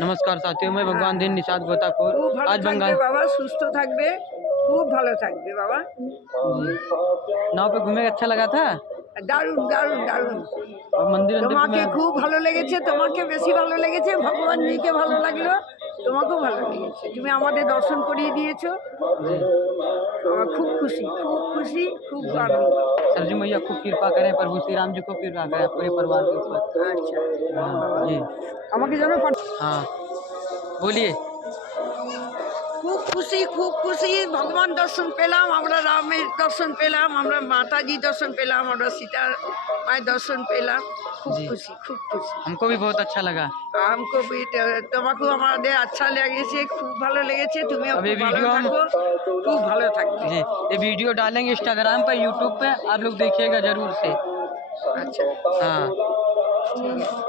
नमस्कार साथियों, मैं भगवान दिन निषाद गोताखोर। খুব ভালো आज থাকবে बंगाल বাবা, সুস্থ থাকবে, খুব ভালো থাকবে বাবা। नाव पे घूमे अच्छा लगा था দারুণ দারুণ দারুণ। और मंदिर अंदिर তোমাকে में খুব ভালো লেগেছে, তোমাকে বেশি ভালো লেগেছে, ভগবানজিকে ভালো লাগলো, তোমাকেও ভালো লেগেছে, তুমি আমাদের দর্শন করিয়ে দিয়েছো। আমার খুব খুশি, খুব খুশি, খুব আনন্দ। सर जी मैया खूब कृपा करें, प्रभु श्री राम जी को कृपा करें पूरे परिवार के ऊपर। আচ্ছা जी আমাকে যেন हाँ बोलिए। খুব খুশি, খুব খুশি, ভগবান দর্শন পেলাম আমরা, রামের দর্শন পেলাম আমরা, মাতাজি দর্শন পেলাম আমরা, সীতা মায়ের দর্শন পেলাম। খুব जी খুশি, খুব খুশি। हमको भी बहुत अच्छा लगा। আমকো भी তোমাকেও আমাদের আচ্ছা লেগেছে, খুব ভালো লেগেছে, তুমিও अब খুব ये ভালো वीडियो हम থাকো, খুব ভালো থাকবে। जी ये वीडियो डालेंगे इंस्टाग्राम पे, यूट्यूब पे, आप लोग देखिएगा जरूर से। আচ্ছা हाँ ঠিক আছে।